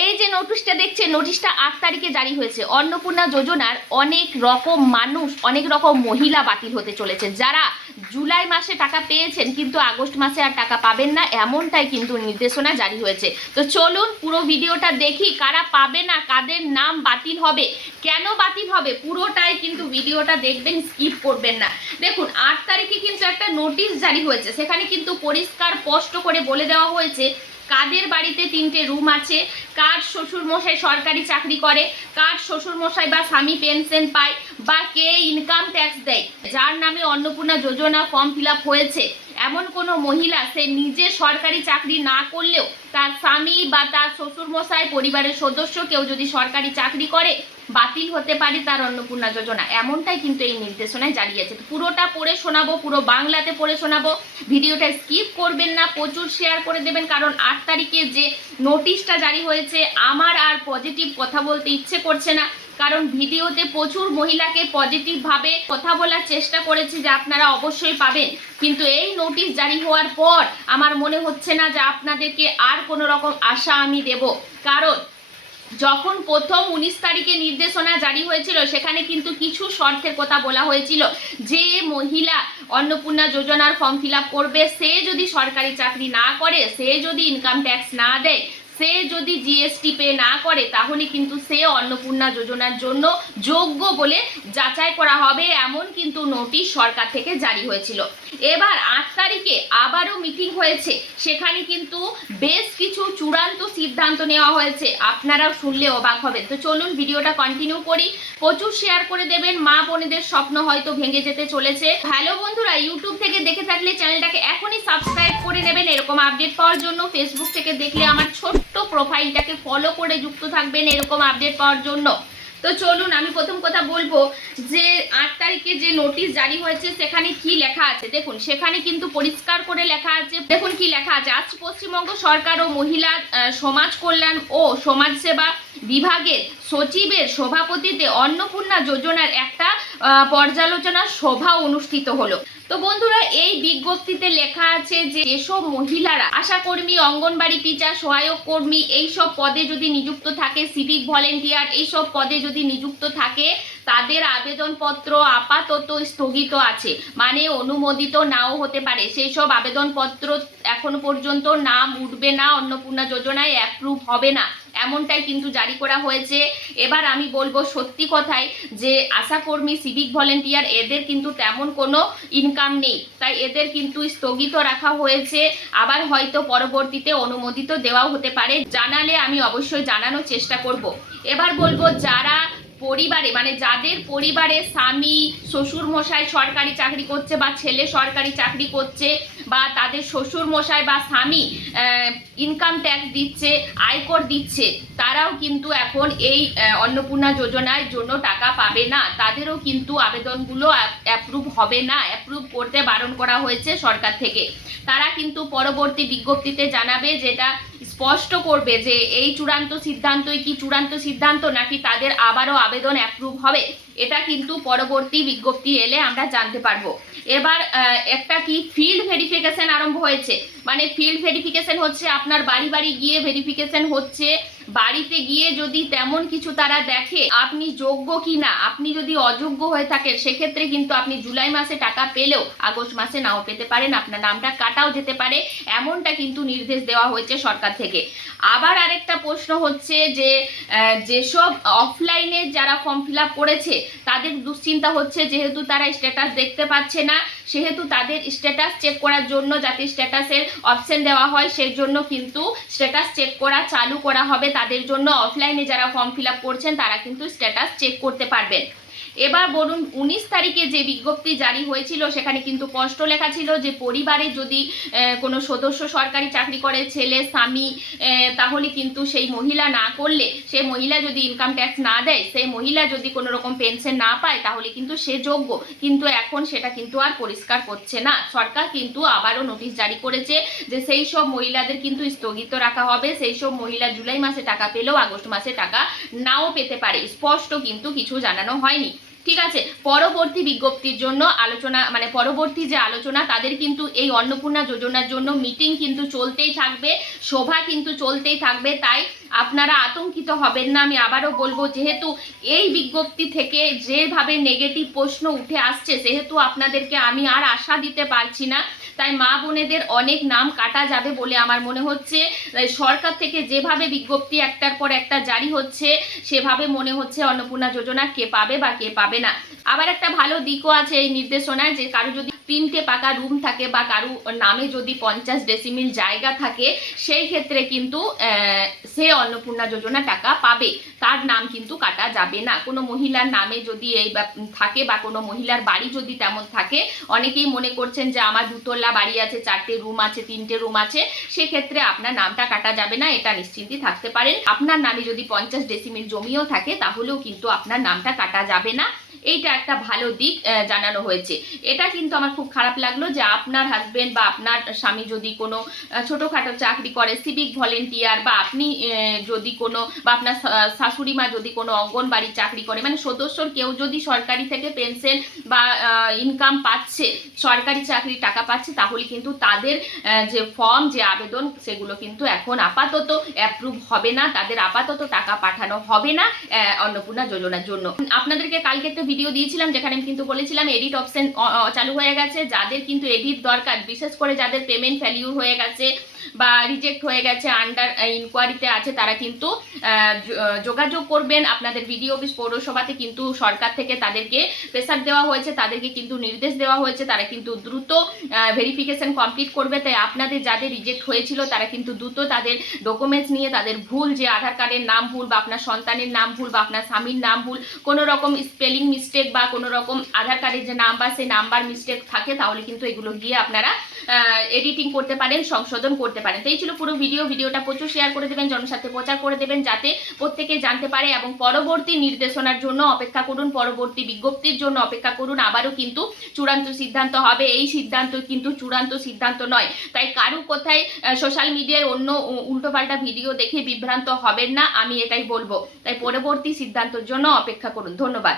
এই যে নোটিশটা দেখছেন, নোটিশটা 8 তারিখে জারি হয়েছে। অন্নপূর্ণা যোজনার অনেক রকম মানুষ, অনেক রকম মহিলা বাতিল হতে চলেছে, যারা জুলাই মাসে টাকা পেয়েছেন কিন্তু আগস্ট মাসে আর টাকা পাবেন না, এমনটাই কিন্তু নির্দেশনা জারি হয়েছে। তো চলুন পুরো ভিডিওটা দেখি, কারা পাবে না, কাদের নাম বাতিল হবে, কেন বাতিল হবে, পুরোটাই কিন্তু ভিডিওটা দেখবেন, স্কিপ করবেন না। দেখুন 8 তারিখে কিন্তু একটা নোটিশ জারি হয়েছে, সেখানে কিন্তু পরিষ্কার স্পষ্ট করে বলে দেওয়া হয়েছে কাদের বাড়িতে 3টে রুম আছে, কার শ্বশুর মশাই সরকারি চাকরি করে, কার শ্বশুর মশাই বা স্বামী পেনশন পায়, বা কে ইনকাম ট্যাক্স দেয়। যার নামে অন্নপূর্ণা যোজনা ফর্ম ফিল আপ হয়েছে, এমন কোনো মহিলা সে নিজে সরকারি চাকরি না করলেও তার স্বামী বা তার শ্বশুর মশাই পরিবারের সদস্য কেউ যদি সরকারি চাকরি করে, বাতিল হতে পারে তার অন্নপূর্ণা যোজনা। এমনটাই কিন্তু এই নির্দেশনায় জারি আছে। তো পুরোটা পড়ে শোনাবো, পুরো বাংলাতে পড়ে শোনাবো, ভিডিওটা স্কিপ করবেন না, প্রচুর শেয়ার করে দেবেন, কারণ 8 তারিখে যে নোটিশটা জারি হয়েছে আমার আর পজিটিভ কথা বলতে ইচ্ছে করছে না, কারণ ভিডিওতে প্রচুর মহিলাকে পজিটিভভাবে কথা বলার চেষ্টা করেছি যে আপনারা অবশ্যই পাবেন, কিন্তু এই নোটিশ জারি হওয়ার পর আমার মনে হচ্ছে না যে আপনাদেরকে আর কোনো রকম আশা আমি দেব। কারণ যখন প্রথম 19 তারিখে নির্দেশনা জারি হয়েছিল, সেখানে কিন্তু কিছু শর্তের কথা বলা হয়েছিল, যে মহিলা অন্নপূর্ণা যোজনার ফর্ম ফিল আপ করবে সে যদি সরকারি চাকরি না করে, সে যদি ইনকাম ট্যাক্স না দেয়, সে যদি জিএসটি পে না করে, তাহলে কিন্তু সে অন্নপূর্ণা যোজনার জন্য যোগ্য বলে যাচাই করা হবে, এমন কিন্তু নোটিশ সরকার থেকে জারি হয়েছিল। এবার 8 তারিখে আবারও মিটিং হয়েছে, সেখানে কিন্তু বেশ কিছু চূড়ান্ত সিদ্ধান্ত নেওয়া হয়েছে, আপনারাও শুনলে অবাক হবেন। তো চলুন ভিডিওটা কন্টিনিউ করি, প্রচুর শেয়ার করে দেবেন, মা বোনেদের স্বপ্ন হয়তো ভেঙে যেতে চলেছে। হ্যালো বন্ধুরা, ইউটিউব থেকে দেখে থাকলে চ্যানেলটাকে এখনই সাবস্ক্রাইব করে নেবেন এরকম আপডেট পাওয়ার জন্য। ফেসবুক থেকে দেখলে আমার ছোট্ট প্রোফাইলটাকে ফলো করে যুক্ত থাকবেন এরকম আপডেট পাওয়ার জন্য। তো চলুন আমি প্রথম কথা বলবো যে 8 তারিখে যে নোটিশ জারি হয়েছে সেখানে কি লেখা আছে দেখুন। সেখানে কিন্তু পরিষ্কার করে লেখা আছে, দেখুন কি লেখা আছে। আজ পশ্চিমবঙ্গ সরকার ও মহিলা সমাজ কল্যাণ ও সমাজসেবা বিভাগের সচিবের সভাপতিত্বে অন্নপূর্ণা যোজনার একটা পর্যালোচনা সভা অনুষ্ঠিত হলো। তো বন্ধুরা, এই বিজ্ঞপ্তিতে লেখা আছে যে যেসব মহিলারা আশাকর্মী, অঙ্গনবাড়ি টিচার, সহায়ক কর্মী এইসব পদে যদি নিযুক্ত থাকে, সিভিক ভলেন্টিয়ার এইসব পদে যদি নিযুক্ত থাকে, তাদের আবেদনপত্র আপাতত স্থগিত আছে, মানে অনুমোদিত নাও হতে পারে। সেই সব আবেদনপত্র এখনো পর্যন্ত নাম উঠবে না, অন্নপূর্ণা যোজনায় অ্যাপ্রুভ হবে না, এমনটাই কিন্তু জারি করা হয়েছে। এবার আমি বলবো সত্যি কথাই যে আশাকর্মী, সিভিক ভলেন্টিয়ার এদের কিন্তু তেমন কোনো ইনকাম নেই, তাই এদের কিন্তু স্থগিত রাখা হয়েছে। আবার হয়তো পরবর্তীতে অনুমোদিত দেওয়াও হতে পারে, জানালে আমি অবশ্যই জানানোর চেষ্টা করব। এবার বলবো যারা পরিবারে, মানে যাদের পরিবারে স্বামী, শ্বশুর মশাই সরকারি চাকরি করছে বা ছেলে সরকারি চাকরি করছে, বা তাদের শ্বশুর মশাই বা স্বামী ইনকাম ট্যাক্স দিচ্ছে, আয়কর দিচ্ছে, তারাও কিন্তু এখন এই অন্নপূর্ণা যোজনার জন্য টাকা পাবে না, তাদেরও কিন্তু আবেদনগুলো অ্যাপ্রুভ হবে না, অ্যাপ্রুভ করতে বারণ করা হয়েছে সরকার থেকে। তারা কিন্তু পরবর্তী বিজ্ঞপ্তিতে জানাবে, যেটা স্পষ্ট করবে যে এই চূড়ান্ত সিদ্ধান্তই কি চূড়ান্ত সিদ্ধান্ত, নাকি তাদের আবারও আবেদন অ্যাপ্রুভ হবে, এটা কিন্তু পরবর্তী বিজ্ঞপ্তি এলে আমরা জানতে পারবো। এবার একটা কি ফিল্ড ভেরিফিকেশন আরম্ভ হয়েছে, মানে ফিল্ড ভেরিফিকেশন হচ্ছে আপনার বাড়ি বাড়ি গিয়ে ভেরিফিকেশন হচ্ছে। বাড়িতে গিয়ে যদি তেমন কিছু তারা দেখে আপনি যোগ্য কি না, আপনি যদি অযোগ্য হয়ে থাকেন, সেক্ষেত্রে কিন্তু আপনি জুলাই মাসে টাকা পেলেও আগস্ট মাসে নাও পেতে পারেন, আপনার নামটা কাটাও যেতে পারে, এমনটা কিন্তু নির্দেশ দেওয়া হয়েছে সরকার থেকে। আবার আরেকটা প্রশ্ন হচ্ছে যে যেসব অফলাইনে যারা ফর্ম ফিল আপ করেছে তাদের দুশ্চিন্তা হচ্ছে, যেহেতু তারা স্ট্যাটাস দেখতে পাচ্ছে না, সেহেতু তাদের স্ট্যাটাস চেক করার জন্য, যাতে স্ট্যাটাসের অপশন দেওয়া হয়, সেই জন্য কিন্তু স্ট্যাটাস চেক করা চালু করা হবে তাদের জন্য। অফলাইনে যারা ফর্ম ফিল আপ করছেন তারা কিন্তু স্ট্যাটাস চেক করতে পারবেন। এবার বলুন 19 তারিখে যে বিজ্ঞপ্তি জারি হয়েছিল, সেখানে কিন্তু স্পষ্ট লেখা ছিল যে পরিবারে যদি কোনো সদস্য সরকারি চাকরি করে, ছেলে, স্বামী, তাহলে কিন্তু সেই মহিলা না করলে, সেই মহিলা যদি ইনকাম ট্যাক্স না দেয়, সেই মহিলা যদি কোনো রকম পেনশন না পায়, তাহলে কিন্তু সে যোগ্য। কিন্তু এখন সেটা কিন্তু আর পরিষ্কার করছে না সরকার, কিন্তু আবারও নোটিশ জারি করেছে যে সেই সব মহিলাদের কিন্তু স্থগিত রাখা হবে, সেই সব মহিলা জুলাই মাসে টাকা পেলেও আগস্ট মাসে টাকা নাও পেতে পারে, স্পষ্ট কিন্তু কিছু জানানো হয়নি। ঠিক আছে, পরবর্তী বিজ্ঞপ্তির জন্য আলোচনা, মানে পরবর্তী যে আলোচনা, তাদের কিন্তু এই অন্নপূর্ণা যোজনার জন্য মিটিং কিন্তু চলতেই থাকবে, সভা কিন্তু চলতেই থাকবে। তাই আপনারা আতঙ্কিত হবেন না। আমি আবারও বলবো, যেহেতু এই বিজ্ঞপ্তি থেকে যেভাবে নেগেটিভ প্রশ্ন উঠে আসছে, সেহেতু আপনাদেরকে আমি আর আশা দিতে পারছি না। তাই মা বোনেদের অনেক নাম কাটা যাবে বলে আমার মনে হচ্ছে। সরকার থেকে যেভাবে বিজ্ঞপ্তি একটার পর একটা জারি হচ্ছে, সেভাবে মনে হচ্ছে অন্নপূর্ণা যোজনা কে পাবে বা কে পাবে না। আবার একটা ভালো দিকও আছে এই নির্দেশনায়, যে কারো যদি 3টে পাকা রুম থাকে বা কারো নামে যদি 50 ডেসিমিল জায়গা থাকে, সেই ক্ষেত্রে কিন্তু সে অন্নপূর্ণা যোজনা টাকা পাবে, তার নাম কিন্তু কাটা যাবে না। কোনো মহিলার নামে যদি এই থাকে বা কোনো মহিলার বাড়ি যদি তেমন থাকে, অনেকেই মনে করছেন যে আমার 2তলা বাড়ি আছে, 4টে রুম আছে, 3টে রুম আছে, সেক্ষেত্রে আপনার নামটা কাটা যাবে না, এটা নিশ্চিন্তে থাকতে পারেন। আপনার নামে যদি 50 ডেসিমিল জমিও থাকে, তাহলেও কিন্তু আপনার নামটা কাটা যাবে না। এইটা একটা ভালো দিক জানানো হয়েছে। এটা কিন্তু আমার খুব খারাপ লাগলো যে আপনার হাজবেন্ড বা আপনার স্বামী যদি কোনো ছোটোখাটো চাকরি করে, সিভিক ভলেন্টিয়ার, বা আপনি যদি কোনো, বা আপনার শাশুড়ি মা যদি কোনো অঙ্গনবাড়ি চাকরি করে, মানে সদস্যর কেউ যদি সরকারি থেকে পেনশন বা ইনকাম পাচ্ছে, সরকারি চাকরি টাকা পাচ্ছে, তাহলে কিন্তু তাদের যে ফর্ম, যে আবেদন, সেগুলো কিন্তু এখন আপাতত অ্যাপ্রুভ হবে না, তাদের আপাতত টাকা পাঠানো হবে না অন্নপূর্ণা যোজনার জন্য। আপনাদেরকে কালকে একটা ভিডিও দিয়েছিলাম, যেখানে আমি কিন্তু বলেছিলাম এডিট অপশন চালু হয়ে গেছে। যাদের কিন্তু এডিট দরকার, বিশেষ করে যাদের পেমেন্ট ফেলিউর হয়ে গেছে বা রিজেক্ট হয়ে গেছে, আন্ডার ইনকোয়ারিতে আছে, তারা কিন্তু যোগাযোগ করবেন। আপনাদের বিডিও অফিস, পৌরসভাতে কিন্তু সরকার থেকে তাদেরকে প্রেসার দেওয়া হয়েছে, তাদেরকে কিন্তু নির্দেশ দেওয়া হয়েছে, তারা কিন্তু দ্রুত ভেরিফিকেশন কমপ্লিট করবে। তাই আপনাদের যাদের রিজেক্ট হয়েছিল, তারা কিন্তু দ্রুত তাদের ডকুমেন্টস নিয়ে, তাদের ভুল, যে আধার কার্ডের নাম ভুল, বা আপনার সন্তানের নাম ভুল, বা আপনার স্বামীর নাম ভুল, কোনো রকম স্পেলিং মিস্টেক, বা কোনো রকম আধার কার্ডের যে নাম্বার, সেই নাম্বার মিস্টেক থাকে, তাহলে কিন্তু এগুলো গিয়ে আপনারা এডিটিং করতে পারেন, সংশোধন করতে পারেন। তো এই ছিল পুরো ভিডিওটা প্রচুর শেয়ার করে দেবেন, জনস্বার্থে প্রচার করে দেবেন, যাতে প্রত্যেকে জানতে পারে। এবং পরবর্তী নির্দেশনার জন্য অপেক্ষা করুন, পরবর্তী বিজ্ঞপ্তির জন্য অপেক্ষা করুন। আবারও কিন্তু চূড়ান্ত সিদ্ধান্ত হবে। এই সিদ্ধান্ত কিন্তু চূড়ান্ত সিদ্ধান্ত নয়। তাই কারো কোথায় সোশ্যাল মিডিয়ায় অন্য উল্টোপাল্টা ভিডিও দেখে বিভ্রান্ত হবেন না, আমি এটাই বলবো। তাই পরবর্তী সিদ্ধান্তের জন্য অপেক্ষা করুন। ধন্যবাদ।